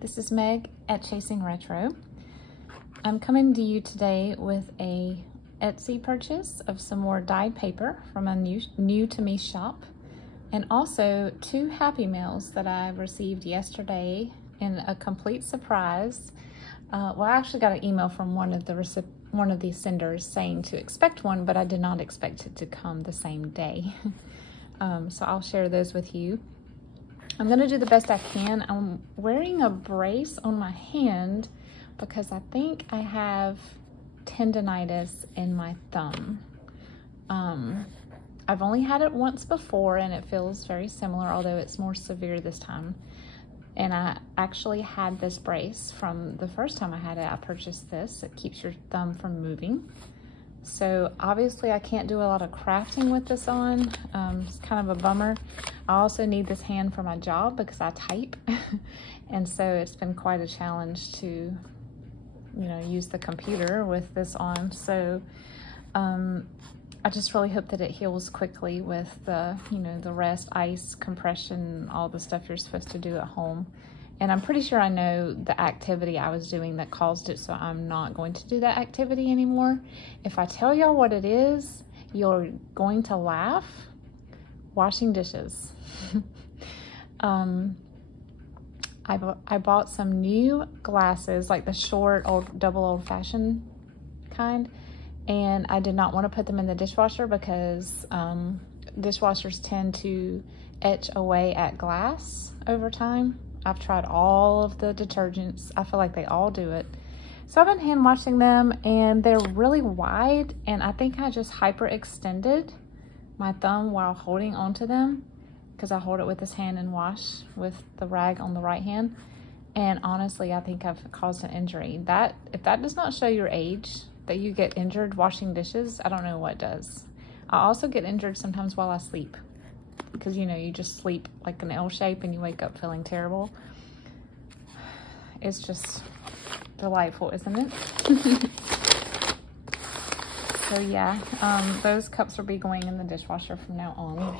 This is Meg at Chasing Retro. I'm coming to you today with a Etsy purchase of some more dyed paper from a new to me shop, and also 2 Happy Mails that I received yesterday in a complete surprise. Well, I actually got an email from one of the senders saying to expect one, but I did not expect it to come the same day. So I'll share those with you. I'm gonna do the best I can. I'm wearing a brace on my hand because I think I have tendonitis in my thumb. I've only had it once before and it feels very similar, although it's more severe this time. And I actually had this brace from the first time I had it. I purchased this. It keeps your thumb from moving. So obviously I can't do a lot of crafting with this on. It's kind of a bummer. I also need this hand for my job because I type. And so it's been quite a challenge to, you know, use the computer with this on. So I just really hope that it heals quickly with the, you know, the rest, ice, compression, all the stuff you're supposed to do at home. And I'm pretty sure I know the activity I was doing that caused it, so I'm not going to do that activity anymore. If I tell y'all what it is, you're going to laugh. Washing dishes. I bought some new glasses, like the short double old-fashioned kind, and I did not want to put them in the dishwasher because dishwashers tend to etch away at glass over time. I've tried all of the detergents. I feel like they all do it. So I've been hand washing them and they're really wide, and I think I just hyperextended my thumb while holding onto them because I hold it with this hand and wash with the rag on the right hand. And honestly, I think I've caused an injury. If that does not show your age, that you get injured washing dishes, I don't know what does. I also get injured sometimes while I sleep. Because, you know, you just sleep like an L shape and you wake up feeling terrible. It's just delightful, isn't it? So yeah, those cups will be going in the dishwasher from now on.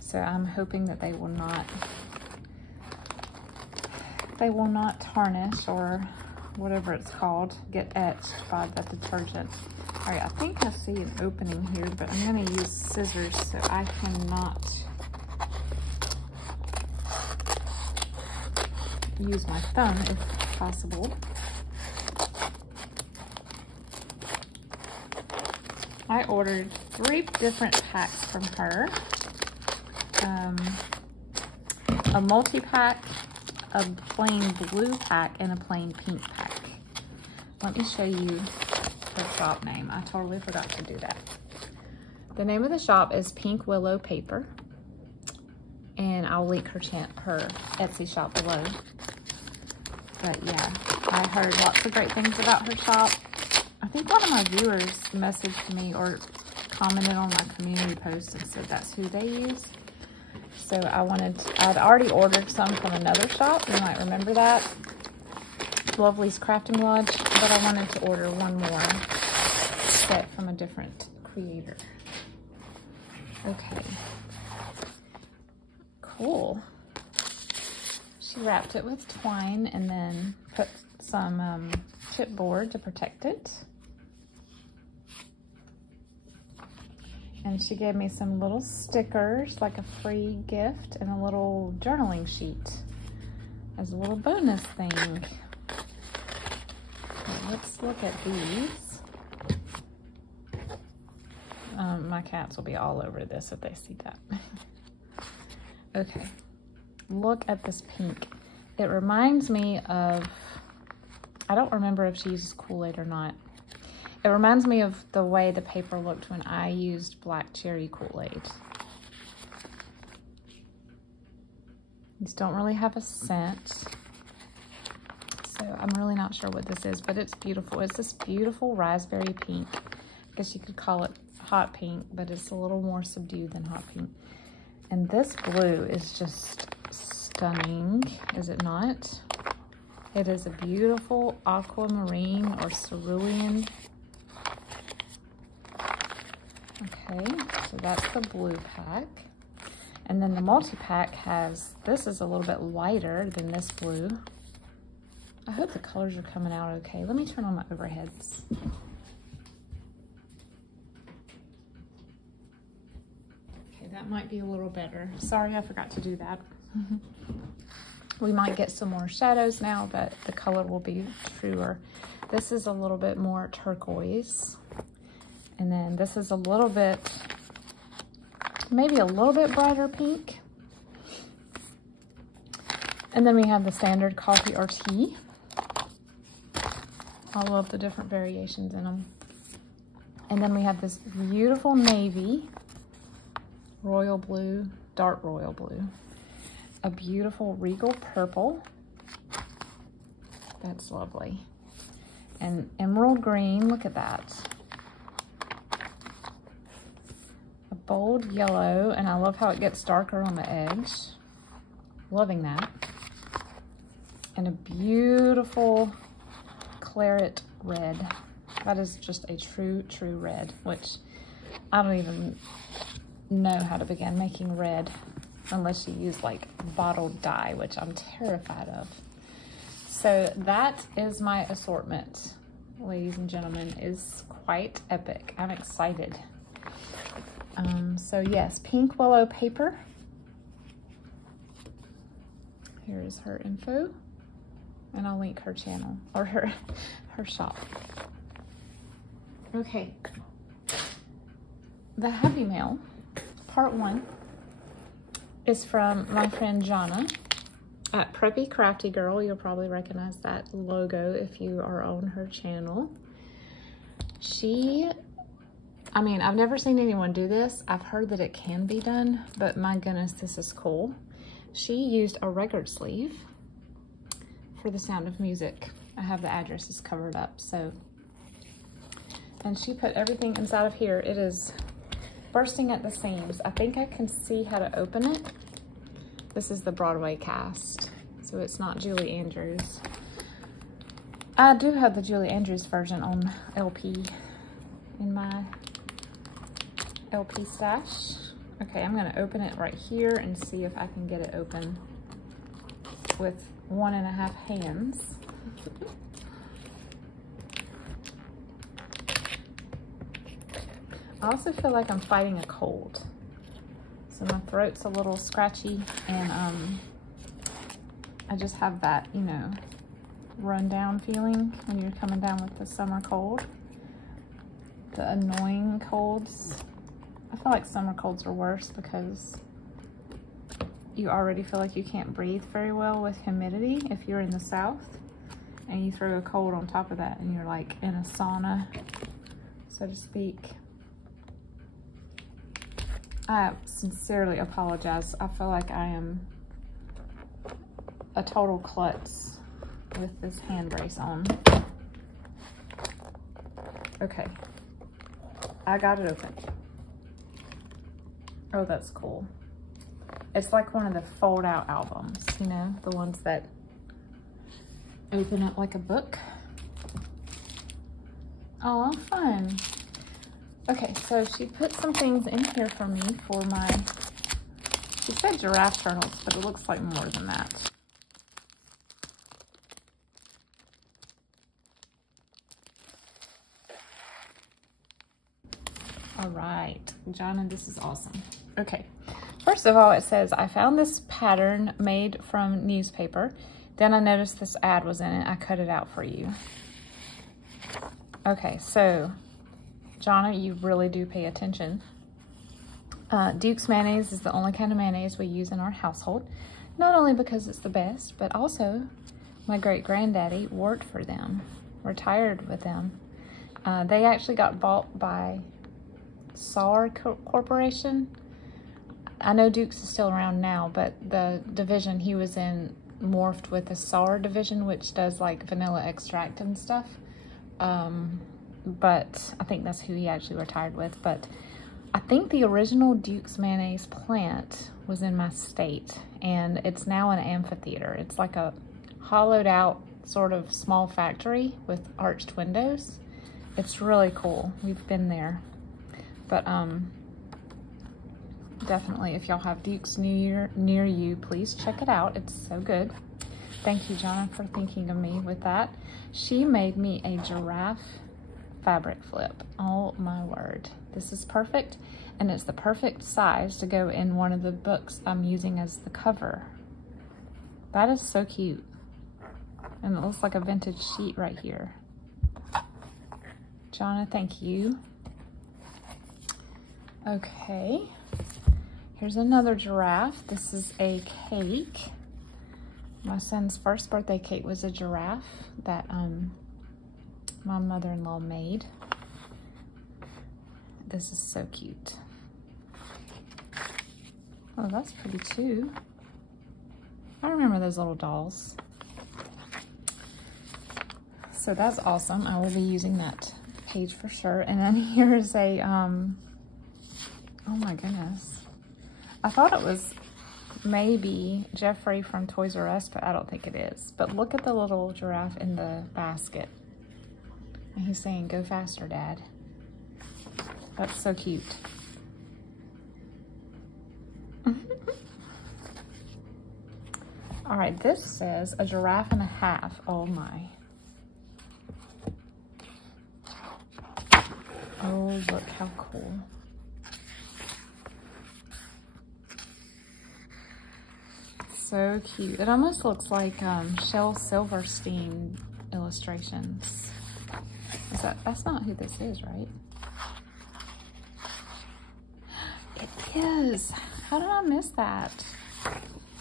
So I'm hoping that they will not tarnish or whatever it's called, get etched by the detergent. All right, I think I see an opening here, but I'm gonna use scissors so I cannot use my thumb if possible. I ordered 3 different packs from her. A multi-pack, a plain blue pack, and a plain pink pack. Let me show you the shop name. I totally forgot to do that. The name of the shop is Pink Willow Paper, and I'll link her Etsy shop below. But yeah, I heard lots of great things about her shop. I think one of my viewers messaged me or commented on my community post and said that's who they use. So I'd already ordered some from another shop. You might remember that. Lovely's Crafting Lodge. But I wanted to order one more set from a different creator. Okay. Cool. She wrapped it with twine and then put some chipboard to protect it. And she gave me some little stickers, like a free gift, and a little journaling sheet as a little bonus thing. Okay, let's look at these. My cats will be all over this if they see that. Okay, look at this pink. It reminds me of, I don't remember if she uses Kool-Aid or not. It reminds me of the way the paper looked when I used black cherry Kool-Aid. These don't really have a scent, so I'm really not sure what this is, but it's beautiful. It's this beautiful raspberry pink. I guess you could call it hot pink, but it's a little more subdued than hot pink. And this blue is just stunning, is it not? It is a beautiful aquamarine or cerulean. Okay, so that's the blue pack. And then the multi-pack has, this is a little bit lighter than this blue. I hope the colors are coming out okay. Let me turn on my overheads. Okay, that might be a little better. Sorry, I forgot to do that. We might get some more shadows now, but the color will be truer. This is a little bit more turquoise. And then this is a little bit, maybe a little bit brighter pink. And then we have the standard coffee or tea. I love the different variations in them. And then we have this beautiful navy, royal blue, dark royal blue. A beautiful regal purple. That's lovely. And emerald green, look at that. A bold yellow, and I love how it gets darker on the edge. Loving that. And a beautiful claret red. That is just a true red, which I don't even know how to begin making red unless you use like bottled dye, which I'm terrified of. So that is my assortment, ladies and gentlemen. Is quite epic. I'm excited. So yes, pink willow paper. Here is her info, and I'll link her channel or her shop. Okay, the Happy Mail, part 1. Is from my friend Johnna at Preppy Crafty Girl. You'll probably recognize that logo if you are on her channel. I mean, I've never seen anyone do this. I've heard that it can be done, but my goodness, this is cool. She used a record sleeve for The Sound of Music. I have the addresses covered up, so. And she put everything inside of here. It is bursting at the seams. I think I can see how to open it. This is the Broadway cast, so it's not Julie Andrews. I do have the Julie Andrews version on LP in my LP stash. Okay, I'm gonna open it right here and see if I can get it open with 1.5 hands. I also feel like I'm fighting a cold. So my throat's a little scratchy, and I just have that, you know, run down feeling when you're coming down with the summer cold. The annoying colds. I feel like summer colds are worse because you already feel like you can't breathe very well with humidity if you're in the South, and you throw a cold on top of that and you're like in a sauna, so to speak. I sincerely apologize. I feel like I am a total klutz with this hand brace on. Okay, I got it open. Oh, that's cool. It's like one of the fold out albums, you know, the ones that open up like a book. Oh, fun. Okay, so she put some things in here for me for my, she said giraffe turtles, but it looks like more than that. All right, Johnna, this is awesome. Okay, first of all, it says, I found this pattern made from newspaper. Then I noticed this ad was in it. I cut it out for you. Okay, so Johnna, you really do pay attention. Duke's mayonnaise is the only kind of mayonnaise we use in our household. Not only because it's the best, but also my great-granddaddy worked for them, retired with them. They actually got bought by Sara Corporation. I know Duke's is still around now, but the division he was in morphed with the Sara division, which does like vanilla extract and stuff. But I think that's who he actually retired with. But I think the original Duke's mayonnaise plant was in my state, and it's now an amphitheater. It's like a hollowed out sort of small factory with arched windows. It's really cool. We've been there. But definitely, if y'all have Duke's near you, please check it out. It's so good. Thank you, Johnna, for thinking of me with that. She made me a giraffe fabric flip. Oh my word. This is perfect, and it's the perfect size to go in one of the books I'm using as the cover. That is so cute. And it looks like a vintage sheet right here. Johnna, thank you. Okay. Here's another giraffe. This is a cake. My son's first birthday cake was a giraffe that my mother-in-law made. This is so cute. Oh, that's pretty too. I remember those little dolls. So that's awesome. I will be using that page for sure. And then here's a, oh my goodness. I thought it was maybe Jeffrey from Toys R Us, but I don't think it is. But look at the little giraffe in the basket. And he's saying, "Go faster, Dad." That's so cute. All right, this says a giraffe and a half. Oh my. Oh, look how cool. So cute. It almost looks like Shel Silverstein illustrations. That's not who this is, right? It is. How did I miss that? I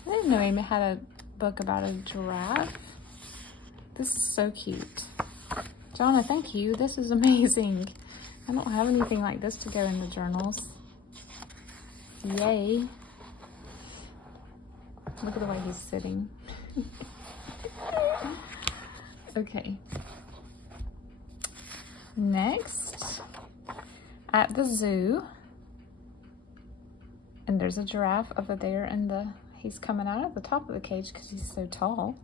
didn't know Amy had a book about a giraffe. This is so cute. Johnna, thank you. This is amazing. I don't have anything like this to go in the journals. Yay. Look at the way he's sitting. Okay. Next, at the zoo, and there's a giraffe over there, and he's coming out of the top of the cage because he's so tall.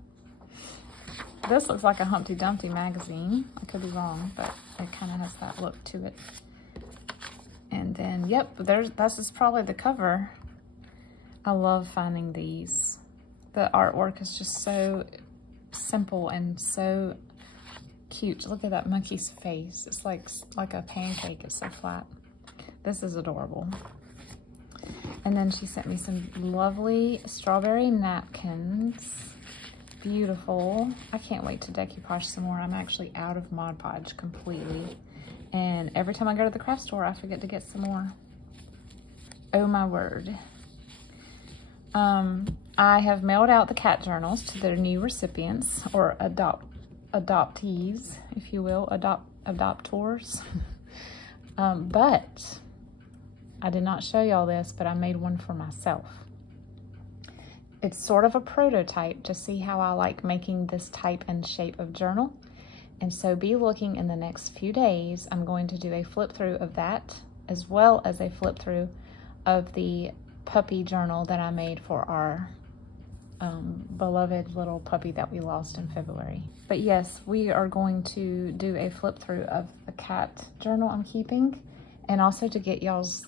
This looks like a Humpty Dumpty magazine. I could be wrong, but it kind of has that look to it. And then, yep, this is probably the cover. I love finding these. The artwork is just so simple and so cute. Look at that monkey's face. It's like a pancake. It's so flat. This is adorable. And then she sent me some lovely strawberry napkins. Beautiful. I can't wait to decoupage some more. I'm actually out of Mod Podge completely. And every time I go to the craft store, I forget to get some more. Oh my word. I have mailed out the cat journals to their new recipients, or adoptees, if you will, adoptors. But I did not show y'all this, but I made one for myself. It's sort of a prototype to see how I like making this type and shape of journal. And so be looking in the next few days. I'm going to do a flip through of that, as well as a flip through of the puppy journal that I made for our beloved little puppy that we lost in February. But yes, we are going to do a flip through of the cat journal I'm keeping, and also to get y'all's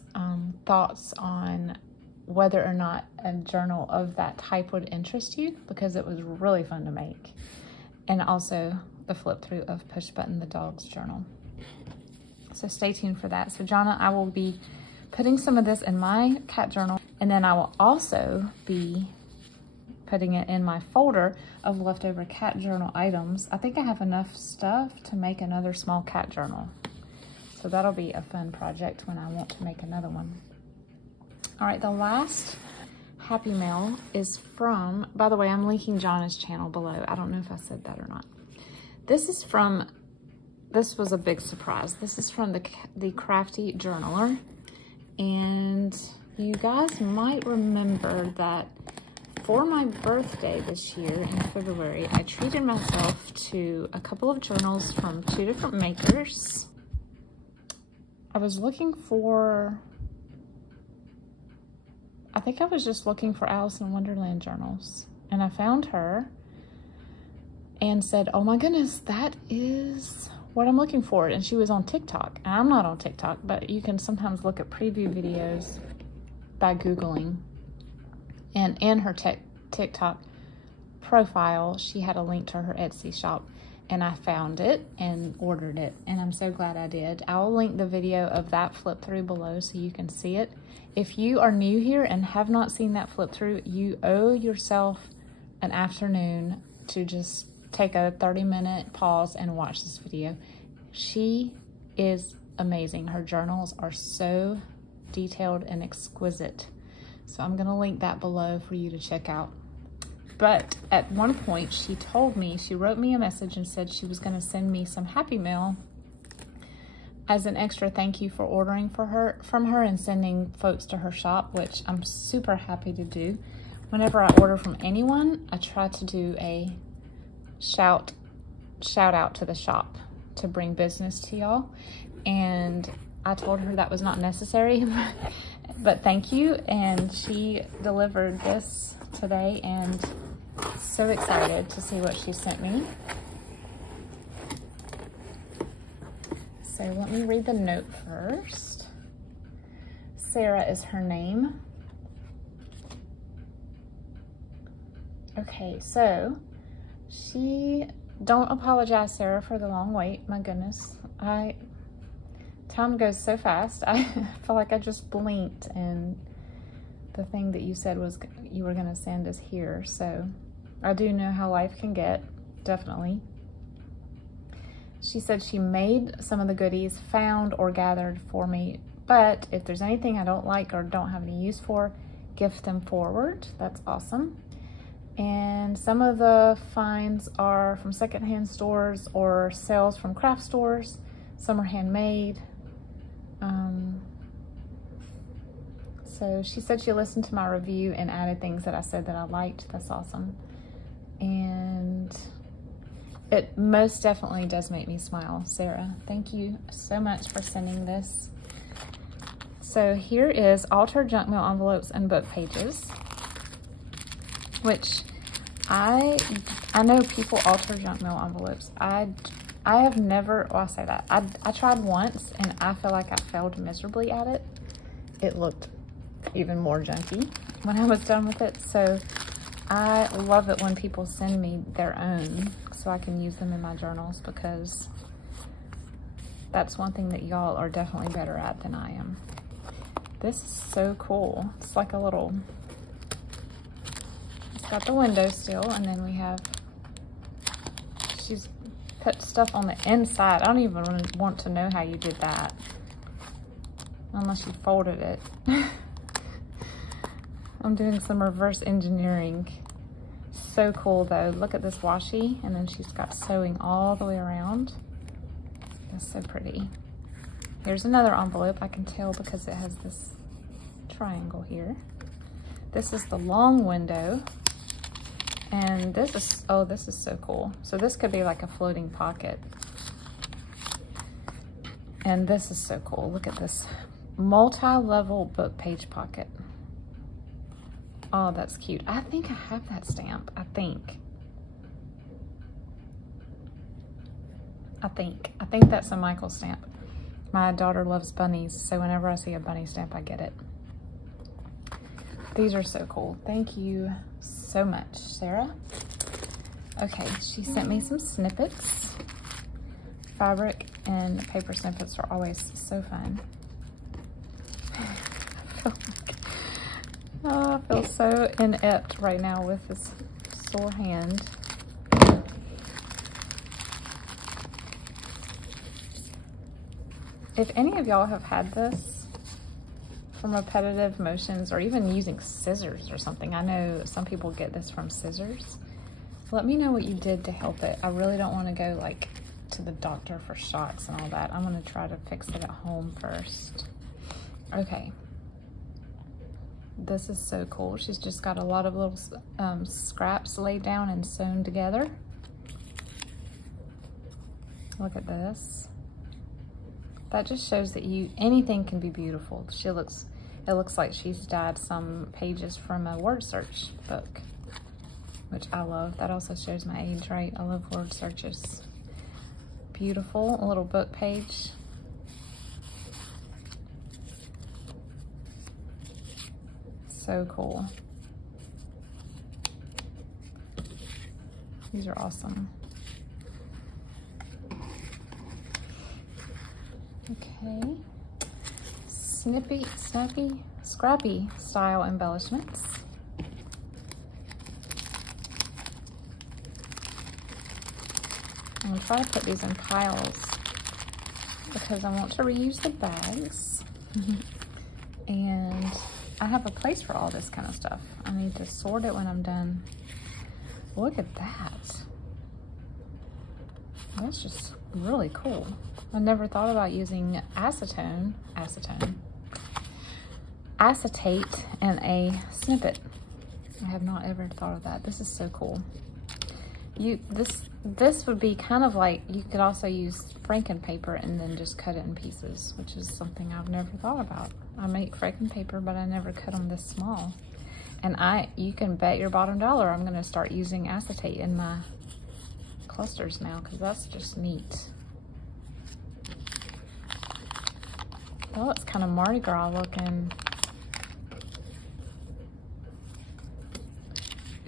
thoughts on whether or not a journal of that type would interest you, because it was really fun to make. And also the flip through of Push Button the dog's journal. So stay tuned for that. So Johnna, I will be putting some of this in my cat journal, and then I will also be putting it in my folder of leftover cat journal items. I think I have enough stuff to make another small cat journal. So that'll be a fun project when I want to make another one. All right, the last Happy Mail is from, by the way, I'm linking Johnna's channel below. I don't know if I said that or not. This is from, this was a big surprise. This is from the Crafty Journaler. And you guys might remember that for my birthday this year in February, I treated myself to a couple of journals from 2 different makers. I was looking for, I think I was just looking for Alice in Wonderland journals. And I found her and said, oh my goodness, that is what I'm looking for. And she was on TikTok. And I'm not on TikTok, but you can sometimes look at preview videos by Googling. And in her TikTok, profile, she had a link to her Etsy shop, and I found it and ordered it, and I'm so glad I did. I'll link the video of that flip through below so you can see it. If you are new here and have not seen that flip through, you owe yourself an afternoon to just take a 30-minute pause and watch this video. She is amazing. Her journals are so detailed and exquisite. So I'm gonna link that below for you to check out. But at one point she told me, she wrote me a message and said she was gonna send me some Happy Mail as an extra thank you for ordering from her and sending folks to her shop, which I'm super happy to do. Whenever I order from anyone, I try to do a shout out to the shop to bring business to y'all. And I told her that was not necessary, but thank you. And she delivered this today, and so excited to see what she sent me. So let me read the note first. Sara is her name. Okay, so don't apologize, Sara, for the long wait. My goodness, time goes so fast. I feel like I just blinked and the thing that you said was you were gonna send is here. So I do know how life can get, definitely. She said she made some of the goodies, found or gathered for me, but if there's anything I don't like or don't have any use for, gift them forward. That's awesome. And some of the finds are from secondhand stores or sales from craft stores. Some are handmade. So she said she listened to my review and added things that I said that I liked. That's awesome. And it most definitely does make me smile. Sara, thank you so much for sending this. So here is Alter Junk Mail envelopes and book pages, which I know people alter junk mail envelopes. I have never, well, I say that. I tried once and I feel like I failed miserably at it. It looked even more junky when I was done with it. So I love it when people send me their own so I can use them in my journals, because that's one thing that y'all are definitely better at than I am. This is so cool. It's like a little, it's got the window sill, and then we have, she's put stuff on the inside. I don't even want to know how you did that, unless you folded it. I'm doing some reverse engineering. So cool though. Look at this washi, and then she's got sewing all the way around. That's so pretty. Here's another envelope. I can tell because it has this triangle here. This is the long window. And this is, oh, this is so cool. So this could be like a floating pocket. And this is so cool. Look at this multi-level book page pocket. Oh, that's cute. I think I have that stamp. I think that's a Michael stamp. My daughter loves bunnies, so whenever I see a bunny stamp, I get it. These are so cool. Thank you so much, Sara. Okay, she sent me some snippets. Fabric and paper snippets are always so fun. I feel so inept right now with this sore hand. If any of y'all have had this from repetitive motions, or even using scissors or something, I know some people get this from scissors. Let me know what you did to help it. I really don't want to go like to the doctor for shots and all that. I'm going to try to fix it at home first. Okay. This is so cool. She's just got a lot of little scraps laid down and sewn together. Look at this. That just shows that anything can be beautiful. It looks like she's dyed some pages from a word search book, which I love. That also shows my age, right? I love word searches. Beautiful, a little book page. So cool. These are awesome. Okay. Scrappy style embellishments. I'm gonna try to put these in piles because I want to reuse the bags. And I have a place for all this kind of stuff. I need to sort it when I'm done. Look at that. That's just really cool. I never thought about using acetate in a snippet. I have not ever thought of that. This is so cool. This would be kind of like, you could also use Franken paper and then just cut it in pieces, which is something I've never thought about. I make Franken paper, but I never cut them this small. And you can bet your bottom dollar I'm gonna start using acetate in my clusters now, because that's just neat. Oh, it's kind of Mardi Gras looking.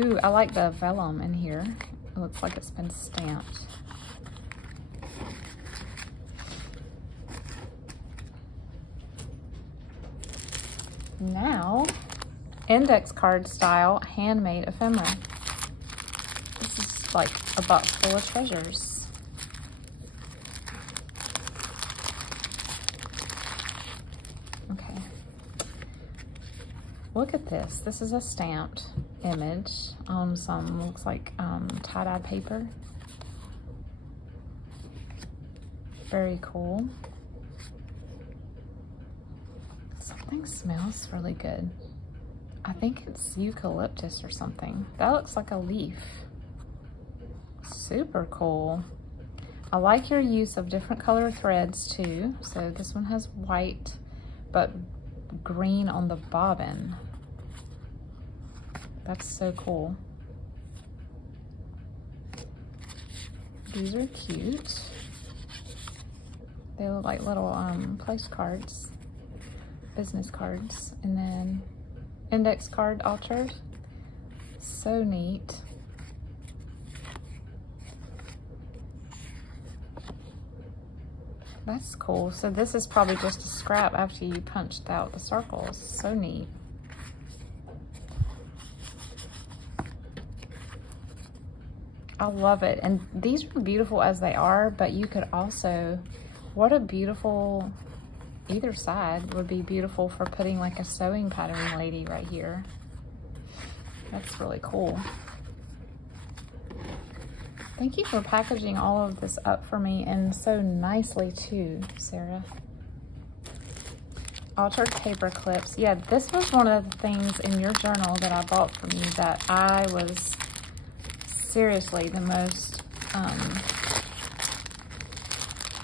Ooh, I like the vellum in here. It looks like it's been stamped. Now, index card style handmade ephemera. This is like a box full of treasures. Okay. Look at this. This is a stamped image on some, looks like tie-dye paper. Very cool. Something smells really good. I think it's eucalyptus or something. That looks like a leaf. Super cool. I like your use of different color threads too. So this one has white, but green on the bobbin. That's so cool. These are cute. They look like little place cards, business cards, and then index card altered. So neat. That's cool. So this is probably just a scrap after you punched out the circles. So neat. I love it. And these are beautiful as they are, but you could also, what a beautiful, either side would be beautiful for putting like a sewing pattern lady right here. That's really cool. Thank you for packaging all of this up for me and so nicely too, Sara. Altered paper clips. Yeah, this was one of the things in your journal that I bought from you that I was seriously the most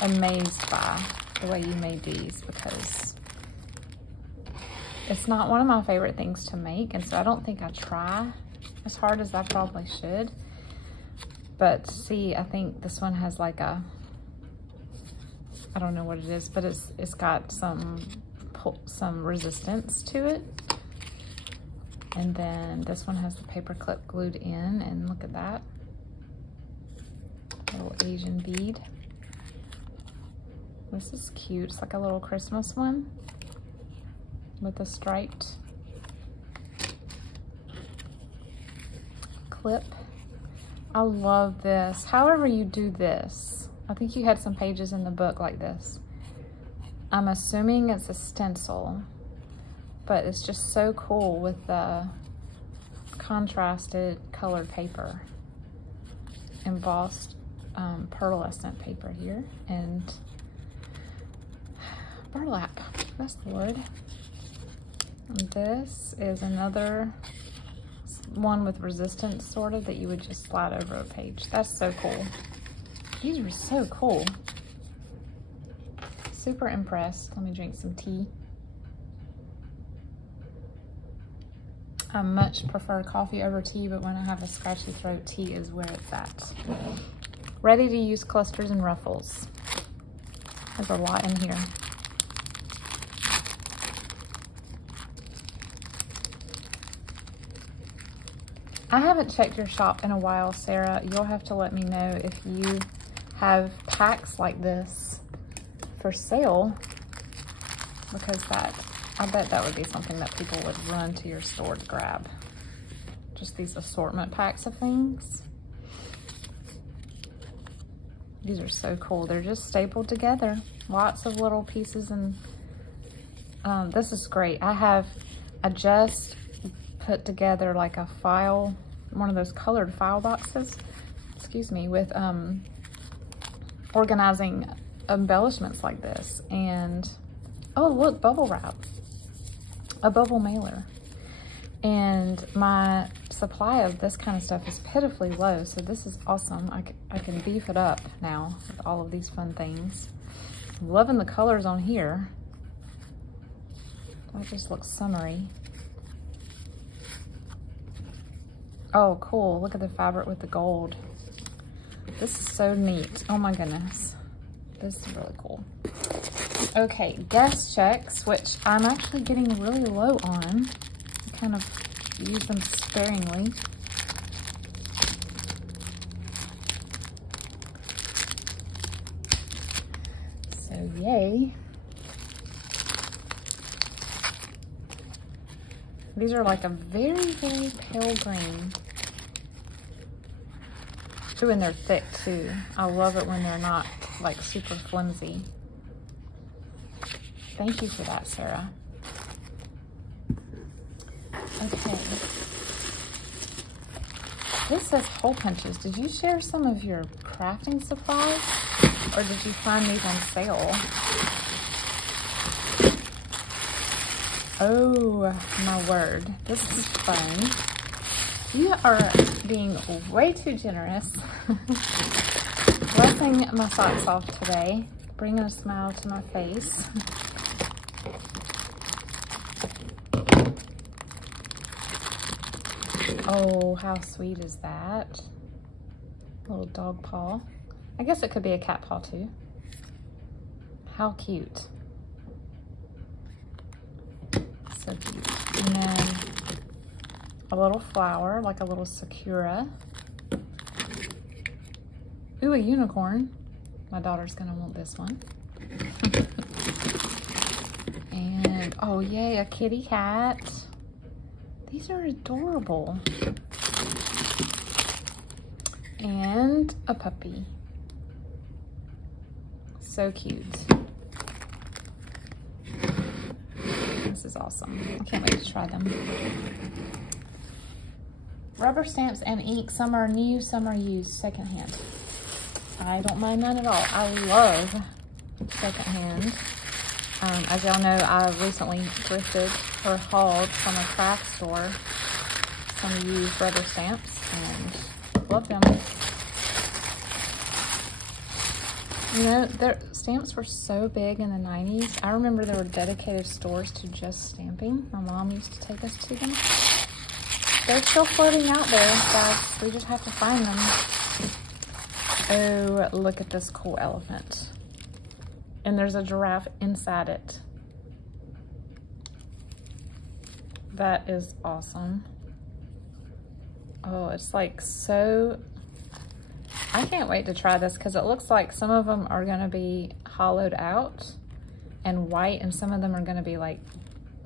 amazed by the way you made these, because it's not one of my favorite things to make, and so I don't think I try as hard as I probably should. But see, I think this one has like a, I don't know what it is, but it's got some resistance to it. And then this one has the paper clip glued in, and look at that. Little Asian bead. This is cute. It's like a little Christmas one with a striped clip. I love this. However you do this, I think you had some pages in the book like this. I'm assuming it's a stencil, but it's just so cool with the contrasted colored paper. Embossed pearlescent paper here, and burlap, that's the word. And this is another one with resistance, sort of, that you would just slide over a page. That's so cool. These are so cool. Super impressed. Let me drink some tea. I much prefer coffee over tea, but when I have a scratchy throat, tea is where it's at. Ready to use clusters and ruffles. There's a lot in here. I haven't checked your shop in a while, Sarah. You'll have to let me know if you have packs like this for sale, because I bet that would be something that people would run to your store to grab. Just these assortment packs of things. These are so cool. They're just stapled together. Lots of little pieces, and this is great. I just put together like a file, one of those colored file boxes, excuse me, with organizing embellishments like this. And oh look, bubble wrap, a bubble mailer. And my supply of this kind of stuff is pitifully low, so this is awesome. I can beef it up now with all of these fun things. I'm loving the colors on here. That just looks summery. Oh, cool. Look at the fabric with the gold. This is so neat. Oh my goodness. This is really cool. Okay, guest checks, which I'm actually getting really low on. I kind of use them sparingly. So yay. These are like a very, very pale green. Ooh, and they're thick too. I love it when they're not like super flimsy. Thank you for that, Sarah. Okay. This says hole punches. Did you share some of your crafting supplies, or did you find these on sale? Oh my word, this is fun. You are being way too generous. Blessing my socks off today, bringing a smile to my face. Oh, how sweet is that? Little dog paw. I guess it could be a cat paw too. How cute. So cute. And then a little flower, like a little sakura. Ooh, a unicorn. My daughter's gonna want this one. And, oh yay, a kitty cat. These are adorable. And a puppy. So cute. This is awesome. I can't wait to try them. Rubber stamps and ink. Some are new, some are used secondhand. I don't mind none at all. I love secondhand. As y'all know, I recently thrifted or hauled from a craft store some used rubber stamps and love them. You know, their stamps were so big in the 90s. I remember there were dedicated stores to just stamping. My mom used to take us to them. They're still floating out there, guys. We just have to find them. Oh, look at this cool elephant. And there's a giraffe inside it. That is awesome. Oh, it's like so... I can't wait to try this because it looks like some of them are going to be hollowed out and white, and some of them are going to be like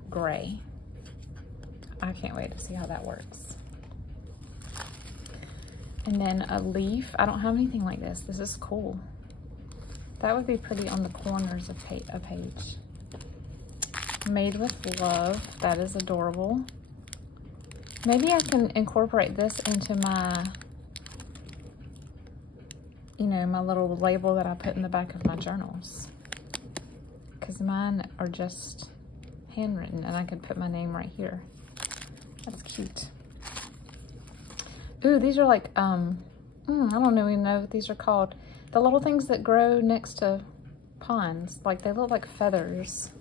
gray. I can't wait to see how that works. And then a leaf. I don't have anything like this. This is cool. That would be pretty on the corners of a page. Made with love. That is adorable. Maybe I can incorporate this into my, you know, my little label that I put in the back of my journals. Because mine are just handwritten and I could put my name right here. That's cute. Ooh, these are like, I don't even know what these are called. The little things that grow next to ponds. Like, they look like feathers.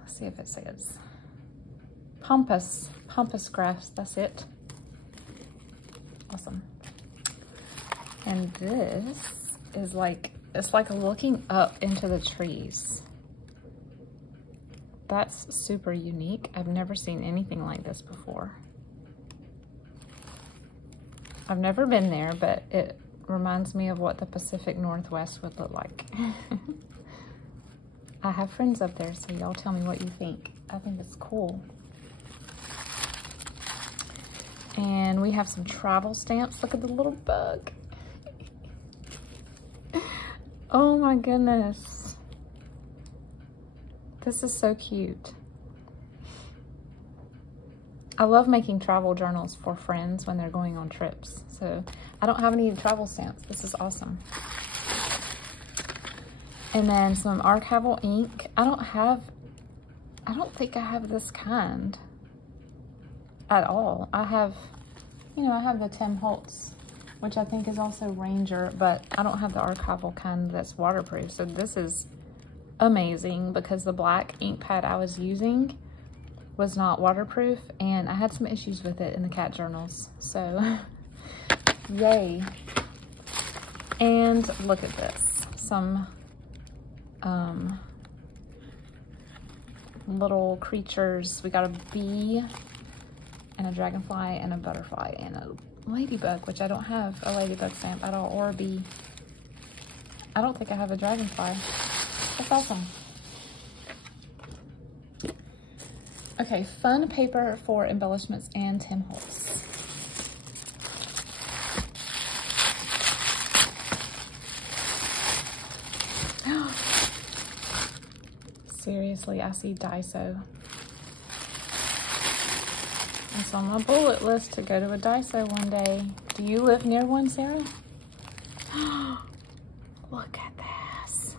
Let's see if it says. Pampas grass, that's it. Awesome. And this is like, it's like looking up into the trees. That's super unique. I've never seen anything like this before. I've never been there, but it reminds me of what the Pacific Northwest would look like. I have friends up there, so y'all tell me what you think. I think it's cool. And we have some travel stamps. Look at the little bug. Oh my goodness. This is so cute. I love making travel journals for friends when they're going on trips. So I don't have any travel stamps. This is awesome. And then some archival ink. I don't think I have this kind at all. I have, you know, I have the Tim Holtz, which I think is also Ranger, but I don't have the archival kind that's waterproof. So this is amazing because the black ink pad I was using was not waterproof, and I had some issues with it in the cat journals. So yay. And look at this. Some little creatures. We got a bee and a dragonfly and a butterfly and a ladybug, which I don't have a ladybug stamp at all, or a bee. I don't think I have a dragonfly. That's awesome. Okay, fun paper for embellishments and Tim Holtz. Seriously, I see Daiso. It's on my bullet list to go to a Daiso one day. Do you live near one, Sarah? Look at this.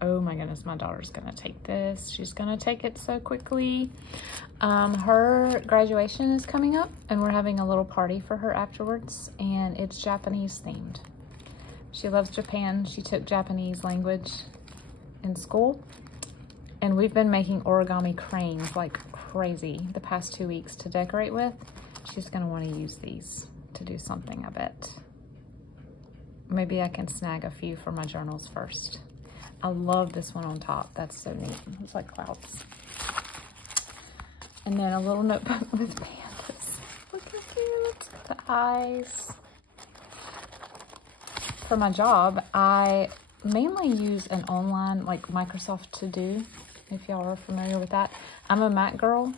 Oh my goodness, my daughter's gonna take this. She's gonna take it so quickly. Her graduation is coming up and we're having a little party for her afterwards, and it's Japanese themed. She loves Japan. She took Japanese language in school, and we've been making origami cranes like crazy the past 2 weeks to decorate with. She's gonna wanna use these to do something, I bet. Maybe I can snag a few for my journals first. I love this one on top. That's so neat. It's like clouds. And then a little notebook with pandas. Look how cute. The eyes. For my job, I mainly use an online, like Microsoft To Do, if y'all are familiar with that. I'm a Mac girl,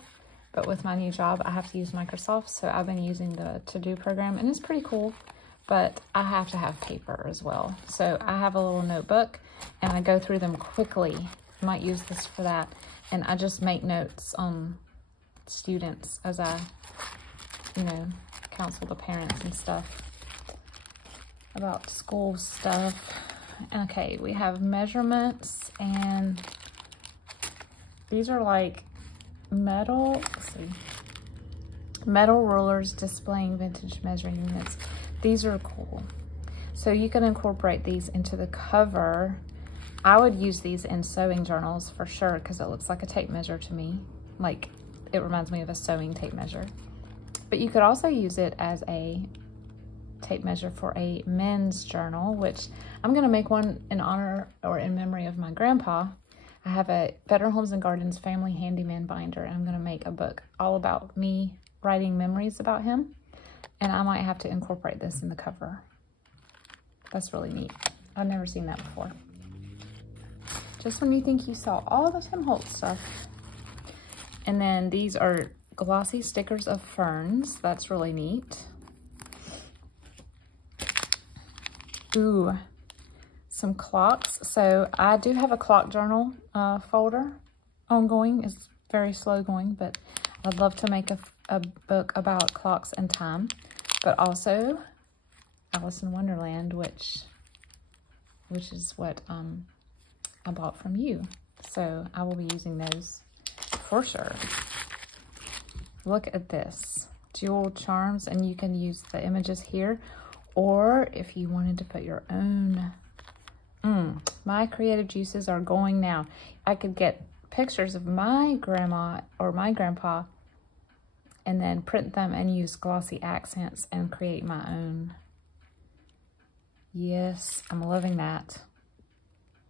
but with my new job, I have to use Microsoft. So I've been using the To Do program, and it's pretty cool, but I have to have paper as well. So I have a little notebook, and I go through them quickly. I might use this for that. And I just make notes on students as I, you know, counsel the parents and stuff about school stuff. Okay, we have measurements, and these are like metal, let's see, metal rulers displaying vintage measuring units. These are cool. So you can incorporate these into the cover. I would use these in sewing journals for sure because it looks like a tape measure to me. Like, it reminds me of a sewing tape measure. But you could also use it as a tape measure for a men's journal, which I'm gonna make one in honor or in memory of my grandpa. I have a Better Homes and Gardens Family Handyman binder, and I'm gonna make a book all about me writing memories about him. And I might have to incorporate this in the cover. That's really neat. I've never seen that before. Just when you think you saw all the Tim Holtz stuff. And then these are glossy stickers of ferns. That's really neat. Ooh, some clocks. So I do have a clock journal folder ongoing. It's very slow going, but I'd love to make a book about clocks and time, but also Alice in Wonderland, which is what I bought from you. So I will be using those for sure. Look at this. Jewel charms, and you can use the images here, or if you wanted to put your own. My creative juices are going now. I could get pictures of my grandma or my grandpa and then print them and use glossy accents and create my own. Yes, I'm loving that.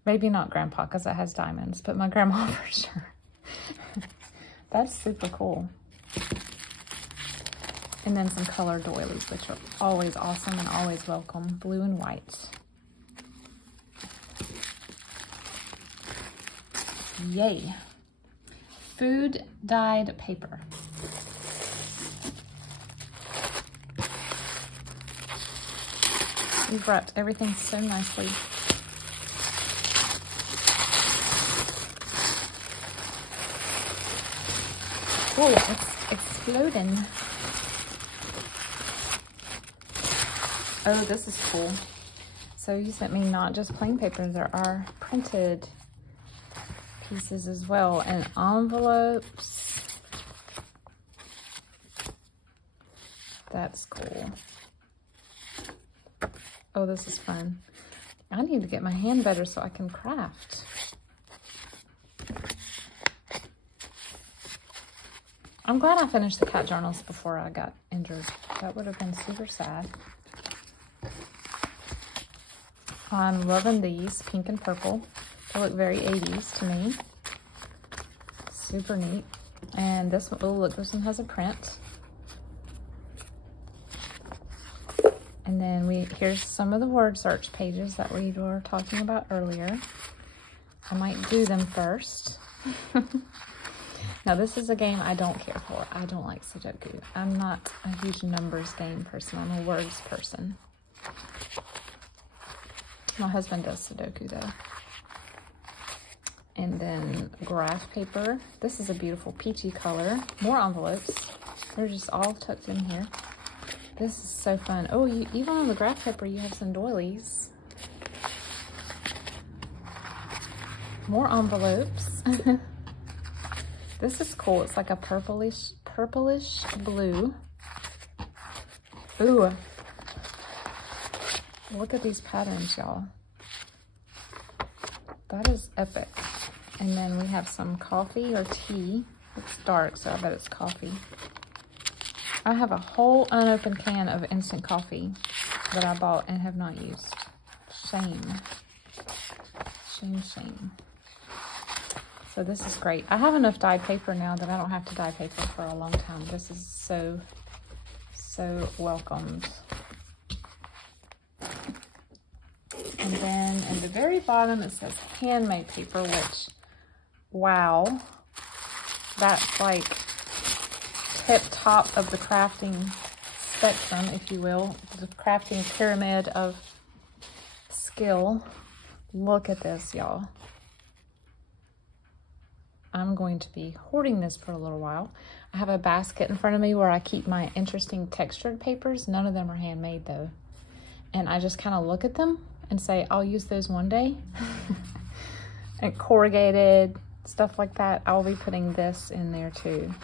Maybe not grandpa because it has diamonds, but my grandma for sure. That's super cool. And then some color doilies, which are always awesome and always welcome. Blue and white. Yay. Food dyed paper. We've wrapped everything so nicely. Oh, it's exploding. Oh, this is cool. So you sent me not just plain paper, there are printed pieces as well, and envelopes. That's cool. Oh, this is fun. I need to get my hand better so I can craft. I'm glad I finished the cat journals before I got injured. That would have been super sad. I'm loving these, pink and purple. They look very 80s to me. Super neat. And this one, oh look, this one has a print. And then here's some of the word search pages that we were talking about earlier. I might do them first. Now this is a game I don't care for. I don't like Sudoku. I'm not a huge numbers game person. I'm a words person. My husband does Sudoku though. And then graph paper. This is a beautiful peachy color. More envelopes. They're just all tucked in here. This is so fun. Oh, even on the graph paper, you have some doilies. More envelopes. This is cool. It's like a purplish blue. Ooh. Look at these patterns, y'all. That is epic. And then we have some coffee or tea. It's dark, so I bet it's coffee. I have a whole unopened can of instant coffee that I bought and have not used. Shame. Shame, shame. So this is great. I have enough dyed paper now that I don't have to dye paper for a long time. This is so, so welcomed. And then in the very bottom, it says handmade paper, which, wow, that's like tip top of the crafting spectrum, if you will, the crafting pyramid of skill. Look at this, y'all. I'm going to be hoarding this for a little while. I have a basket in front of me where I keep my interesting textured papers. None of them are handmade though. And I just kind of look at them and say, I'll use those one day. And corrugated, stuff like that. I'll be putting this in there too.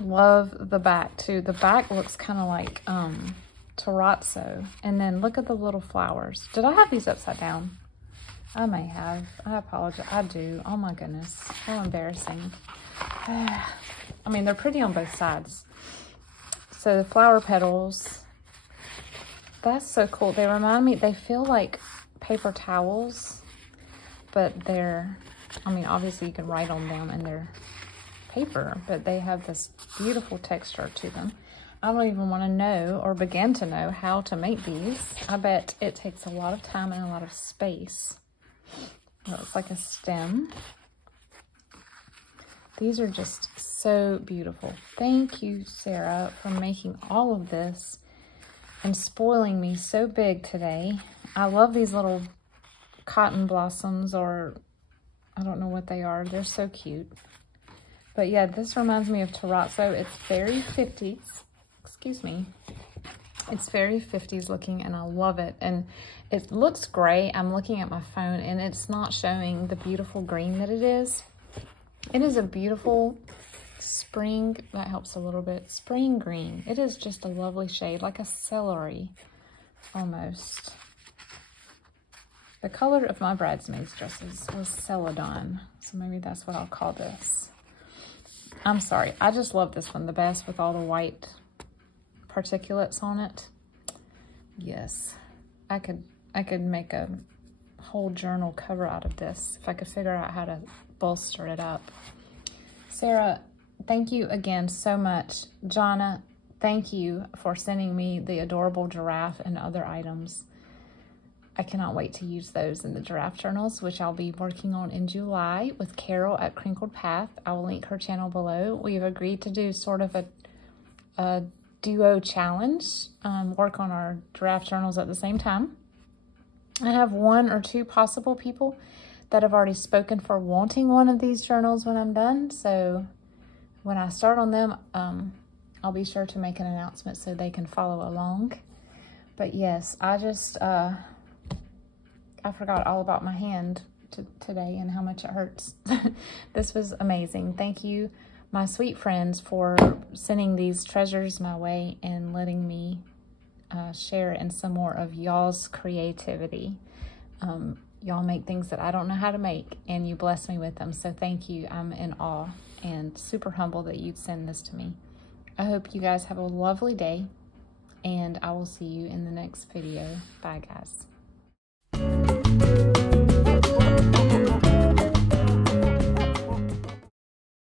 Love the back too. The back looks kind of like terrazzo. And then look at the little flowers. Did I have these upside down? I may have. I apologize. I do. Oh my goodness. How embarrassing. I mean, they're pretty on both sides. So the flower petals, that's so cool. They remind me, they feel like paper towels, but they're, I mean, obviously you can write on them and they're paper, but they have this beautiful texture to them. I don't even want to know or begin to know how to make these. I bet it takes a lot of time and a lot of space. It looks like a stem. These are just so beautiful. Thank you, Sara, for making all of this and spoiling me so big today. I love these little cotton blossoms, or I don't know what they are. They're so cute. But yeah, this reminds me of terrazzo. It's very 50s. Excuse me. It's very 50s looking and I love it. And it looks gray. I'm looking at my phone and it's not showing the beautiful green that it is. It is a beautiful spring, that helps a little bit, spring green. It is just a lovely shade, like a celery almost. The color of my bridesmaids dresses was celadon, so maybe that's what I'll call this. I'm sorry, I just love this one the best with all the white particulates on it. Yes, I could make a whole journal cover out of this if I could figure out how to bolster it up. Sara, thank you again so much. Johnna, thank you for sending me the adorable giraffe and other items. I cannot wait to use those in the giraffe journals, which I'll be working on in July with Carol at Crinkled Path. I will link her channel below. We've agreed to do sort of a duo challenge, work on our giraffe journals at the same time. I have 1 or 2 possible people that have already spoken for wanting one of these journals when I'm done. So when I start on them, I'll be sure to make an announcement so they can follow along. But yes, I forgot all about my hand today and how much it hurts. This was amazing. Thank you, my sweet friends, for sending these treasures my way and letting me share in some more of y'all's creativity. Y'all make things that I don't know how to make, and you bless me with them. So thank you. I'm in awe and super humble that you'd send this to me. I hope you guys have a lovely day, and I will see you in the next video. Bye, guys.